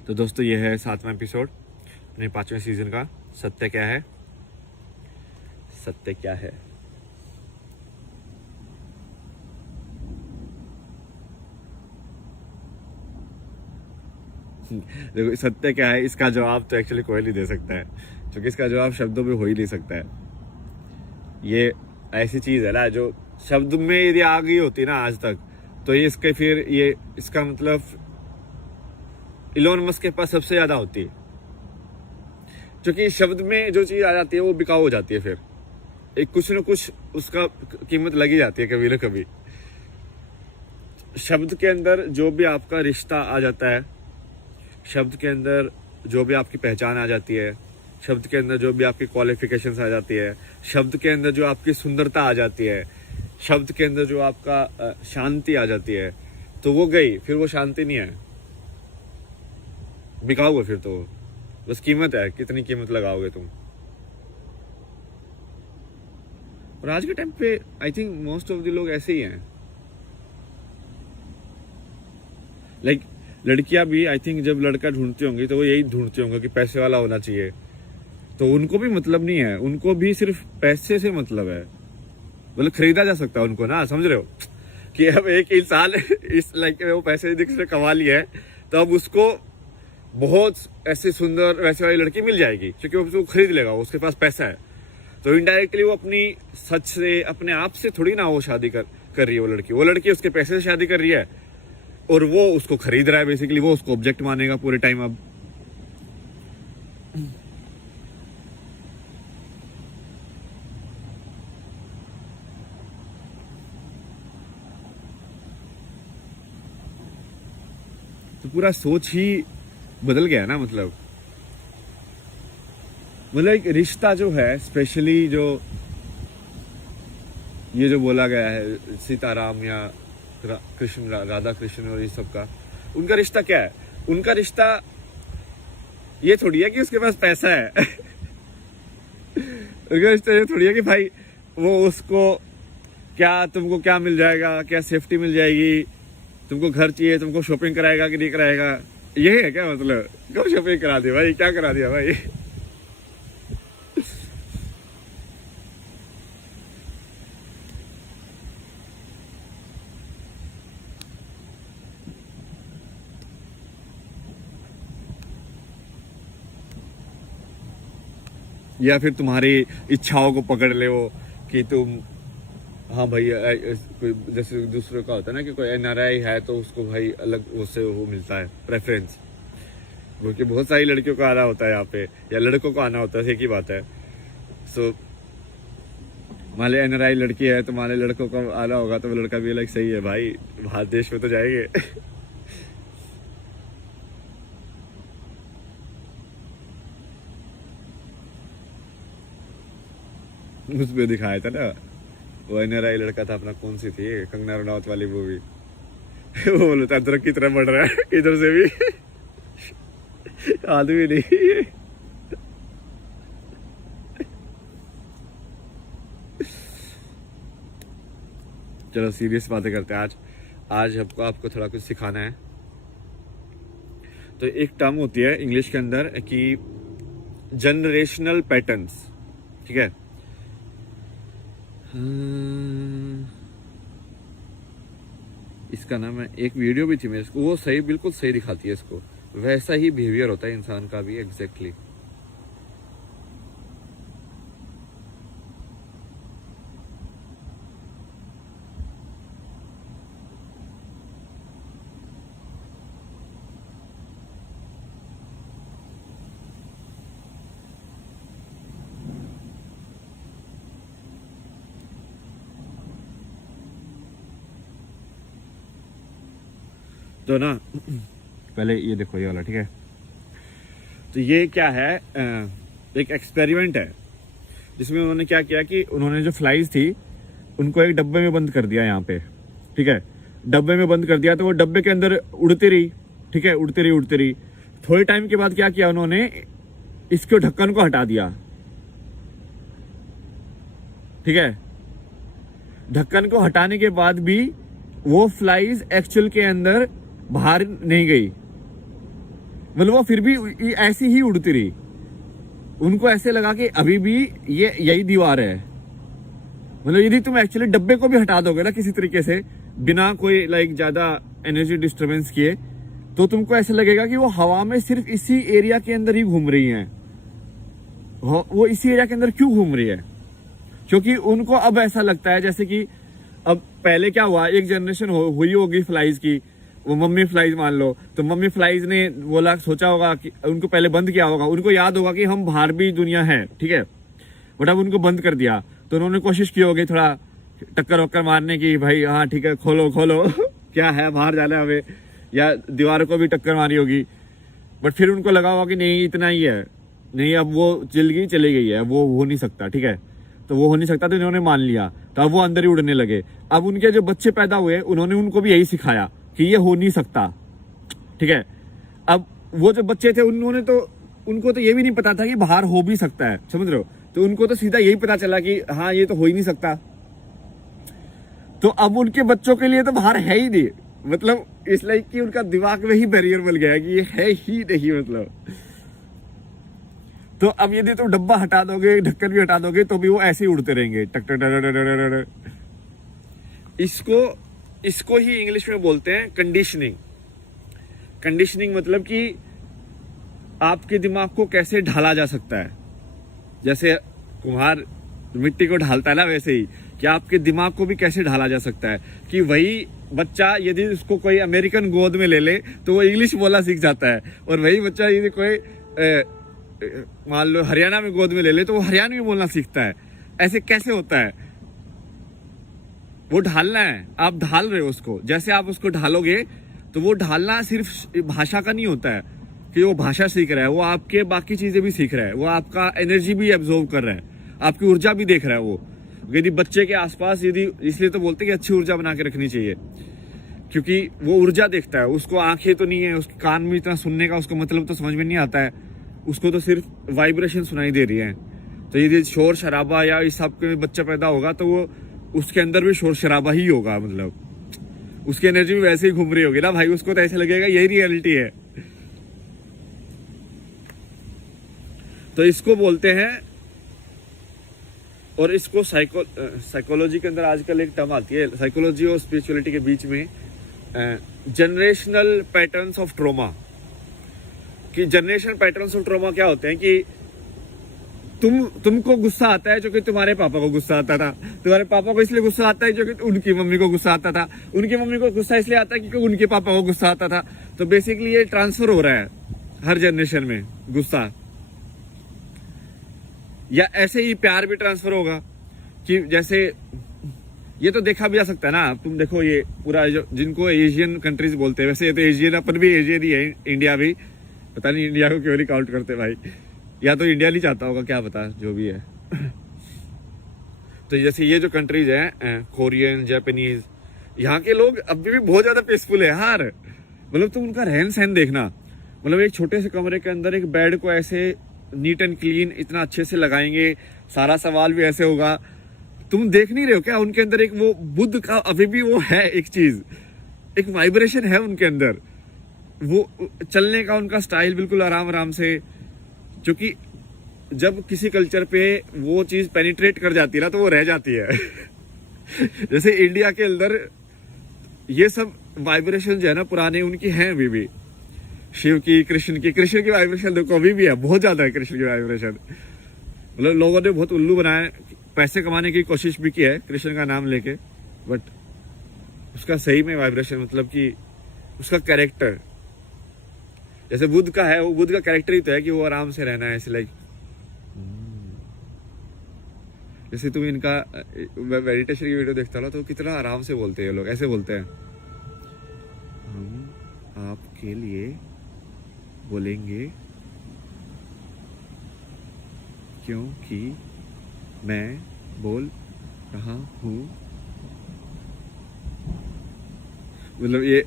तो दोस्तों ये है 7वां एपिसोड अपने 5वें सीजन का। सत्य क्या है, सत्य क्या है। देखो सत्य क्या है, इसका जवाब तो एक्चुअली कोई नहीं दे सकता है, क्योंकि इसका जवाब शब्दों में हो ही नहीं सकता है। ये ऐसी चीज है ना जो शब्द में यदि आ गई होती ना आज तक, तो ये इसके फिर ये इसका मतलब इलोन मस्क के पास सबसे ज्यादा होती है, क्योंकि शब्द में जो चीज आ जाती है वो बिकाऊ हो जाती है। फिर एक कुछ न कुछ उसका कीमत लगी जाती है कभी ना कभी। शब्द के अंदर जो भी आपका रिश्ता आ जाता है, शब्द के अंदर जो भी आपकी पहचान आ जाती है, शब्द के अंदर जो भी आपकी क्वालिफिकेशंस आ जाती है, शब्द के अंदर जो आपकी सुंदरता आ जाती है, शब्द के अंदर जो आपका शांति आ जाती है, तो वो गई, फिर वो शांति नहीं है, बिकाओगे फिर तो। बस कीमत है, कितनी कीमत लगाओगे तुम। और आज के टाइम पे I think most of the लोग ऐसे ही हैं। लाइक लड़कियां भी आई थिंक जब लड़का ढूंढती होंगी तो वो यही ढूंढती होंगी कि पैसे वाला होना चाहिए। तो उनको भी मतलब नहीं है, उनको भी सिर्फ पैसे से मतलब है। मतलब खरीदा जा सकता है उनको ना, समझ रहे हो कि अब एक इंसान इस लाइक वो पैसे से कमा लिया है, तो अब उसको बहुत ऐसी सुंदर वैसे वाली लड़की मिल जाएगी, क्योंकि वो उसको खरीद लेगा, उसके पास पैसा है। तो इनडायरेक्टली वो अपनी सच से, अपने आप से थोड़ी ना वो शादी कर रही है। वो लड़की उसके पैसे से शादी कर रही है और वो उसको खरीद रहा है। बेसिकली वो उसको ऑब्जेक्ट मानेगा पूरे टाइम। अब तो पूरा सोच ही बदल गया ना। मतलब एक रिश्ता जो है, स्पेशली जो ये जो बोला गया है सीताराम या कृष्ण, राधा कृष्ण और ये सब का, उनका रिश्ता क्या है? उनका रिश्ता ये थोड़ी है कि उसके पास पैसा है। उनका रिश्ता ये थोड़ी है कि भाई वो उसको क्या, तुमको क्या मिल जाएगा, क्या सेफ्टी मिल जाएगी, तुमको घर चाहिए, तुमको शॉपिंग कराएगा कि नहीं कराएगा। यही है क्या? मतलब कब शॉपिंग करा दी भाई, क्या करा दिया भाई। या फिर तुम्हारी इच्छाओं को पकड़ ले वो कि तुम, हाँ भाई जैसे दूसरों का होता है ना कि कोई एनआरआई है तो उसको भाई अलग उससे वो मिलता है प्रेफरेंस, क्योंकि बहुत सारी लड़कियों को आना होता है यहाँ पे, या लड़कों को आना होता है, एक ही बात है। सो मान लो एनआरआई लड़की है तो मान लो लड़कों को आना होगा, तो वो लड़का भी अलग सही है भाई, बाहर देश में तो जाएंगे। उसमें दिखाया था ना वो एनआरआई लड़का था अपना, कौन सी थी कंगना रनौत वाली मूवी। वो बोलता अदरक की तरह बढ़ रहा है इधर से भी। आदमी नहीं। चलो सीरियस बातें करते हैं। आज आपको थोड़ा कुछ सिखाना है। तो एक टर्म होती है इंग्लिश के अंदर कि जनरेशनल पैटर्न्स, ठीक है। इसका ना मैं एक वीडियो भी थी मेरे को, वो सही, बिल्कुल सही दिखाती है इसको। वैसा ही बिहेवियर होता है इंसान का भी, एग्जैक्टली। तो ना पहले ये देखो ये वाला, ठीक है। तो ये क्या है, एक एक्सपेरिमेंट है जिसमें उन्होंने क्या किया कि उन्होंने जो फ्लाइज थी उनको एक डब्बे में बंद कर दिया यहाँ पे, ठीक है। डब्बे में बंद कर दिया तो वो डब्बे के अंदर उड़ती रही, ठीक है, उड़ती रही। थोड़े टाइम के बाद क्या किया उन्होंने, इसके ढक्कन को हटा दिया, ठीक है। ढक्कन को हटाने के बाद भी वो फ्लाइज एक्चुअल के अंदर बाहर नहीं गई, मतलब वो फिर भी ऐसी ही उड़ती रही। उनको ऐसे लगा कि अभी भी ये यही दीवार है। मतलब यदि तुम एक्चुअली डब्बे को भी हटा दोगे ना किसी तरीके से, बिना कोई लाइक ज्यादा एनर्जी डिस्टरबेंस किए, तो तुमको ऐसा लगेगा कि वो हवा में सिर्फ इसी एरिया के अंदर ही घूम रही हैं। वो इसी एरिया के अंदर क्यों घूम रही है? क्योंकि उनको अब ऐसा लगता है जैसे कि अब पहले क्या हुआ, एक जनरेशन हुई होगी फ्लाइज की, वो मम्मी फ्लाइज मान लो, तो मम्मी फ्लाइज ने बोला, सोचा होगा कि उनको पहले बंद किया होगा, उनको याद होगा कि हम बाहर भी दुनिया है, ठीक है, बट अब उनको बंद कर दिया। तो उन्होंने कोशिश की होगी थोड़ा टक्कर वक्कर मारने की, भाई हाँ ठीक है खोलो खोलो क्या है बाहर जाना है हमें, या दीवारों को भी टक्कर मारी होगी। बट फिर उनको लगा होगा कि नहीं इतना ही है, नहीं अब वो चली गई है, वो हो नहीं सकता, ठीक है, तो वो हो नहीं सकता, तो इन्होंने मान लिया, तो अब वो अंदर ही उड़ने लगे। अब उनके जो बच्चे पैदा हुए उन्होंने उनको भी यही सिखाया कि ये हो नहीं सकता, ठीक है। अब वो जो बच्चे थे उनको तो ये भी नहीं पता था कि बाहर हो भी सकता है, समझ रहे हो, तो उनको तो सीधा यही पता चला कि हाँ ये तो हो ही नहीं सकता। तो अब उनके बच्चों के लिए तो बाहर है ही नहीं, मतलब इसलिए कि उनका दिमाग में ही बैरियर बन गया कि ये है ही नहीं, मतलब। तो अब यदि तुम डब्बा हटा दोगे, ढक्कन भी हटा दोगे, तो भी वो ऐसे ही उड़ते रहेंगे, टक टक टक। इसको ही इंग्लिश में बोलते हैं कंडीशनिंग। कंडीशनिंग मतलब कि आपके दिमाग को कैसे ढाला जा सकता है, जैसे कुम्हार मिट्टी को ढालता है ना, वैसे ही कि आपके दिमाग को भी कैसे ढाला जा सकता है कि वही बच्चा यदि उसको कोई अमेरिकन गोद में ले ले तो वो इंग्लिश बोलना सीख जाता है, और वही बच्चा यदि कोई मान लो हरियाणा में गोद में ले ले तो वो हरियाणवी बोलना सीखता है। ऐसे कैसे होता है? वो ढालना है, आप ढाल रहे हो उसको, जैसे आप उसको ढालोगे तो वो ढालना सिर्फ भाषा का नहीं होता है कि वो भाषा सीख रहा है, वो आपके बाकी चीजें भी सीख रहा है, वो आपका एनर्जी भी एब्जॉर्व कर रहा है, आपकी ऊर्जा भी देख रहा है। वो यदि बच्चे के आसपास यदि, इसलिए तो बोलते हैं कि अच्छी ऊर्जा बना के रखनी चाहिए, क्योंकि वो ऊर्जा देखता है, उसको आंखें तो नहीं है, उसके कान में इतना सुनने का उसको मतलब तो समझ में नहीं आता है, उसको तो सिर्फ वाइब्रेशन सुनाई दे रही है। तो यदि शोर शराबा या इस सब के बच्चा पैदा होगा तो वो उसके अंदर भी शोर शराबा ही होगा, मतलब उसकी एनर्जी भी वैसे ही घूम रही होगी ना भाई, उसको तो ऐसा लगेगा यही रियलिटी है। तो इसको बोलते हैं, और इसको साइकोलॉजी के अंदर आजकल एक टर्म आती है, साइकोलॉजी और स्पिरिचुअलिटी के बीच में, जनरेशनल पैटर्न्स ऑफ ट्रॉमा। कि जनरेशन पैटर्न्स ऑफ ट्रॉमा क्या होते हैं कि तुमको गुस्सा आता है जो कि तुम्हारे पापा को गुस्सा आता था, तुम्हारे पापा को इसलिए गुस्सा आता है जो कि उनकी मम्मी को गुस्सा आता था, उनकी मम्मी को गुस्सा इसलिए आता है क्योंकि उनके पापा को गुस्सा आता था। तो बेसिकली ये ट्रांसफर हो रहा है हर जनरेशन में गुस्सा। या ऐसे ही प्यार भी ट्रांसफर होगा कि जैसे ये तो देखा भी जा सकता है ना, तुम देखो ये पूरा जो जिनको एशियन कंट्रीज बोलते हैं, वैसे ये तो एशियन, अपन भी एशियन ही है, इंडिया भी, पता नहीं इंडिया को क्यों नहीं काउंट करते भाई, या तो इंडिया नहीं चाहता होगा, क्या पता, जो भी है। तो जैसे ये जो कंट्रीज हैं, कोरियन, जापानीज, यहाँ के लोग अभी भी बहुत ज्यादा पीसफुल है यार। मतलब तुम उनका रहन सहन देखना, मतलब एक छोटे से कमरे के अंदर एक बेड को ऐसे नीट एंड क्लीन इतना अच्छे से लगाएंगे, सारा सवाल भी ऐसे होगा। तुम देख नहीं रहे हो क्या उनके अंदर एक वो बुद्ध का अभी भी वो है, एक चीज, एक वाइब्रेशन है उनके अंदर, वो चलने का उनका स्टाइल बिल्कुल आराम आराम से। क्योंकि जब किसी कल्चर पे वो चीज पेनिट्रेट कर जाती है ना तो वो रह जाती है। जैसे इंडिया के अंदर ये सब वाइब्रेशन जो है ना पुराने, उनकी हैं अभी भी, शिव की, कृष्ण की वाइब्रेशन देखो अभी भी है, बहुत ज्यादा है कृष्ण की वाइब्रेशन। मतलब लोगों ने बहुत उल्लू बनाया, पैसे कमाने की कोशिश भी की है कृष्ण का नाम लेके, बट उसका सही में वाइब्रेशन, मतलब कि उसका कैरेक्टर जैसे बुद्ध का है, वो बुद्ध का कैरेक्टर ही तो है कि वो आराम से रहना है, ऐसे लाइक। जैसे तुम इनका मेडिटेशन की वीडियो देखता हो तो कितना आराम से बोलते हैं ये लोग, ऐसे बोलते हैं, हम आपके लिए बोलेंगे क्योंकि मैं बोल रहा हूं। मतलब ये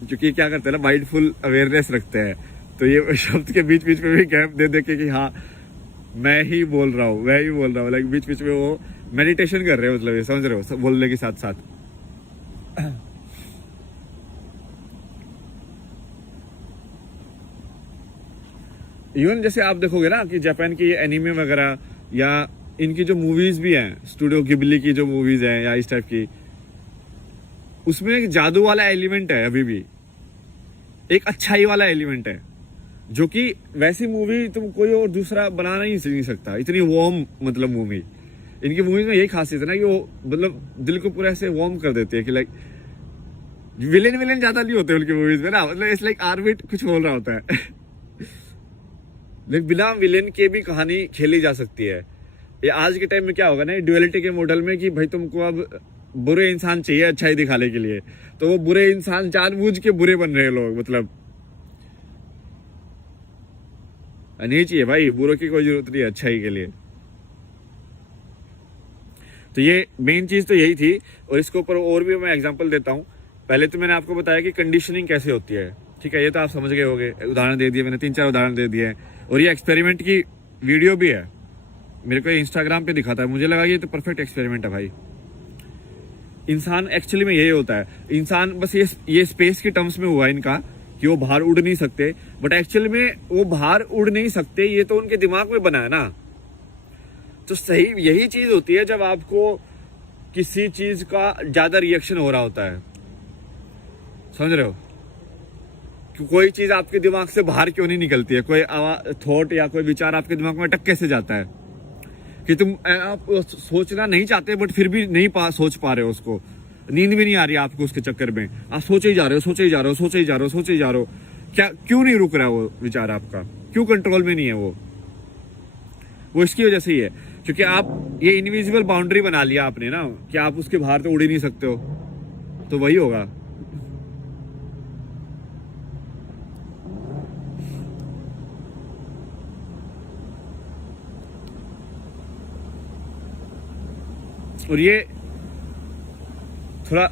क्योंकि क्या करते हैं ना, माइंडफुल अवेयरनेस रखते हैं, तो ये शब्द के बीच बीच में भी गैप दे दे के कि हाँ मैं ही बोल रहा हूँ, लाइक बीच बीच में वो मेडिटेशन कर रहे हो, मतलब ये समझ रहे हो, बोलने के साथ साथ। तो इवन जैसे आप देखोगे ना कि जापान की एनिमे वगैरह या इनकी जो मूवीज भी हैं, स्टूडियो गिबली की जो मूवीज हैं या इस टाइप की, उसमें एक जादू वाला एलिमेंट है, अभी भी एक अच्छाई वाला एलिमेंट है, जो कि वैसी मूवी तुम कोई और दूसरा बना नहीं सकता। इतनी वार्म मतलब मूवी, इनकी मूवीज में यही खासियत है ना कि वो मतलब दिल को पूरा ऐसे वार्म कर देती है कि लाइक विलेन ज्यादा नहीं होते उनकी मूवीज में ना, मतलब इट्स लाइक आर्बिट कुछ बोल रहा होता है लेकिन बिना विलेन के भी कहानी खेली जा सकती है। ये आज के टाइम में क्या होगा ना, ड्युअलिटी के मॉडल में कि भाई तुमको अब बुरे इंसान चाहिए अच्छाई दिखाने के लिए, तो वो बुरे इंसान जानबूझ के बुरे बन रहे हैं लोग, मतलब नहीं चाहिए भाई, बुरों की कोई जरूरत नहीं है अच्छाई के लिए। तो ये मेन चीज तो यही थी, और इसके ऊपर और भी मैं एग्जांपल देता हूँ। पहले तो मैंने आपको बताया कि कंडीशनिंग कैसे होती है, ठीक है, ये तो आप समझ गए होंगे, उदाहरण दे दिए मैंने, 3-4 उदाहरण दे दिए हैं, और ये एक्सपेरिमेंट की वीडियो भी है, मेरे को इंस्टाग्राम पे दिखाता है, मुझे लगा ये तो परफेक्ट एक्सपेरिमेंट है भाई। इंसान एक्चुअली में यही होता है, इंसान बस ये स्पेस के टर्म्स में हुआ इनका कि वो बाहर उड़ नहीं सकते, बट एक्चुअली में वो बाहर उड़ नहीं सकते, ये तो उनके दिमाग में बना है ना। तो सही यही चीज होती है जब आपको किसी चीज का ज्यादा रिएक्शन हो रहा होता है, समझ रहे हो, कि कोई चीज आपके दिमाग से बाहर क्यों नहीं निकलती है, कोई थॉट या कोई विचार आपके दिमाग में अटक कैसे जाता है कि तुम आप सोचना नहीं चाहते बट फिर भी नहीं सोच पा रहे हो उसको, नींद भी नहीं आ रही आपको उसके चक्कर में, आप सोचे ही जा रहे हो, सोचे ही जा रहे हो, सोचे ही जा रहे हो, सोचे ही जा रहे हो, क्या क्यों नहीं रुक रहा वो विचार आपका, क्यों कंट्रोल में नहीं है वो इसकी वजह से ही है, क्योंकि आप ये इनविजिबल बाउंड्री बना लिया आपने ना कि आप उसके बाहर तो उड़ ही नहीं सकते हो, तो वही होगा। और ये थोड़ा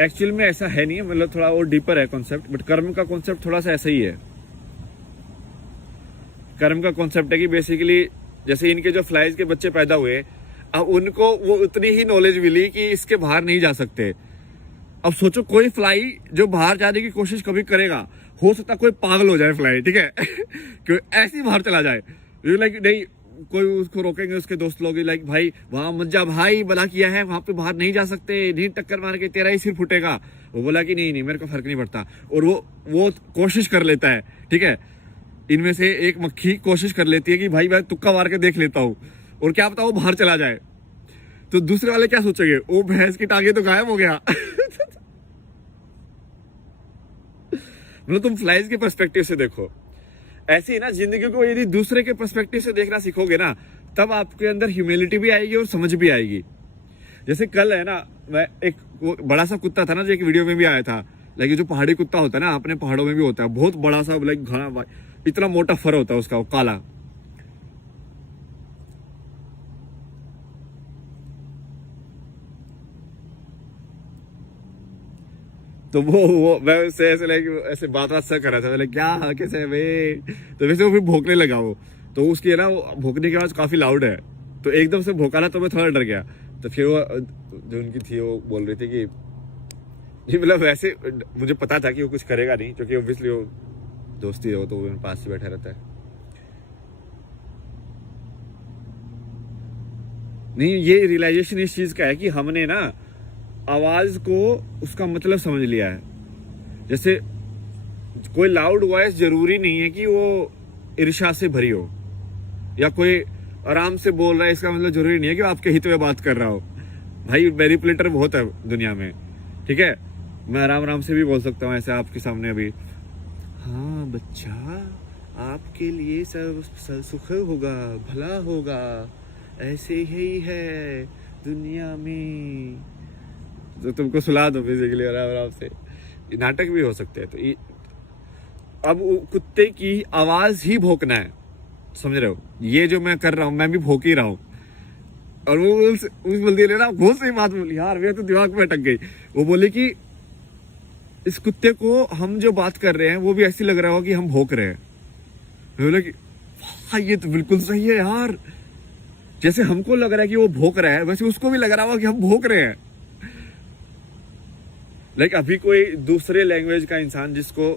एक्चुअल में ऐसा है नहीं, मतलब थोड़ा और डीपर है कॉन्सेप्ट, बट कर्म का कॉन्सेप्ट थोड़ा सा ऐसा ही है। कर्म का कॉन्सेप्ट है कि बेसिकली जैसे इनके जो फ्लाइज के बच्चे पैदा हुए, अब उनको वो उतनी ही नॉलेज मिली कि इसके बाहर नहीं जा सकते। अब सोचो कोई फ्लाई जो बाहर जाने की कोशिश कभी करेगा, हो सकता कोई पागल हो जाए फ्लाई, ठीक है कि ऐसे ही बाहर चला जाए, लाइक नहीं कोई उसको रोकेंगे उसके दोस्त लोग, लाइक भाई वहां मत जा भाई, बला किया है वहां पे बाहर नहीं जा सकते, नहीं टक्कर मार के तेरा ही सिर फूटेगा। वो बोला कि नहीं मेरे को फर्क नहीं पड़ता, और वो कोशिश कर लेता है, ठीक है, इनमें से एक मक्खी कोशिश कर लेती है कि भाई मैं तुक्का मार के देख लेता हूँ, और क्या पता वो बाहर चला जाए, तो दूसरे वाले क्या सोचेंगे, वो भैंस की टांगे तो गायब हो गया मतलब तुम फ्लाइज के पर्सपेक्टिव से देखो, ऐसे ही ना जिंदगी को यदि दूसरे के पर्सपेक्टिव से देखना सीखोगे ना, तब आपके अंदर ह्यूमिलिटी भी आएगी और समझ भी आएगी। जैसे कल है ना, मैं एक बड़ा सा कुत्ता था ना जो एक वीडियो में भी आया था, लाइक जो पहाड़ी कुत्ता होता है ना, अपने पहाड़ों में भी होता है, बहुत बड़ा सा, लाइक घना इतना मोटा फर होता है उसका, वो काला। तो वो मैं उससे ऐसे लाइक ऐसे बात सा कर रहा था, लाइक क्या कैसे भाई, तो वैसे वो फिर भौंकने लगा वो, तो उसकी है ना वो भौंकने की आवाज काफी लाउड है, तो एकदम से भौंका ना, तो मैं थोड़ा डर गया। तो फिर वो जो उनकी थी वो बोल रही थी कि नहीं, मतलब वैसे मुझे पता था कि वो कुछ करेगा नहीं, क्योंकि ऑब्वियसली वो दोस्ती है, वो तो मेरे पास ही बैठा रहता है। नहीं, ये रियलाइजेशन इस चीज का है कि हमने ना आवाज को उसका मतलब समझ लिया है। जैसे कोई लाउड वॉइस जरूरी नहीं है कि वो ईर्ष्या से भरी हो, या कोई आराम से बोल रहा है इसका मतलब जरूरी नहीं है कि वो आपके हित में बात कर रहा हो। भाई मैनिपुलेटर बहुत है दुनिया में, ठीक है, मैं आराम से भी बोल सकता हूँ ऐसे आपके सामने अभी, हाँ बच्चा आपके लिए सब सुख होगा, भला होगा, ऐसे ही है दुनिया में, तो तुमको सुला दो बेसिकली आराम से। नाटक भी हो सकते हैं। तो अब कुत्ते की आवाज ही भौंकना है, समझ रहे हो, ये जो मैं कर रहा हूं मैं भी भौंक ही रहा हूं। और वो उस बंदी ने ना बहुत सही बात बोली यार, मेरे तो दिमाग में अटक गई। वो बोले कि इस कुत्ते को हम जो बात कर रहे हैं वो भी ऐसी लग रहा हो कि हम भौंक रहे हैं। बोले कि हाँ ये तो बिल्कुल सही है यार, जैसे हमको लग रहा है कि वो भौंक रहा है वैसे उसको भी लग रहा होगा कि हम भौंक रहे हैं। लाइक अभी कोई दूसरे लैंग्वेज का इंसान जिसको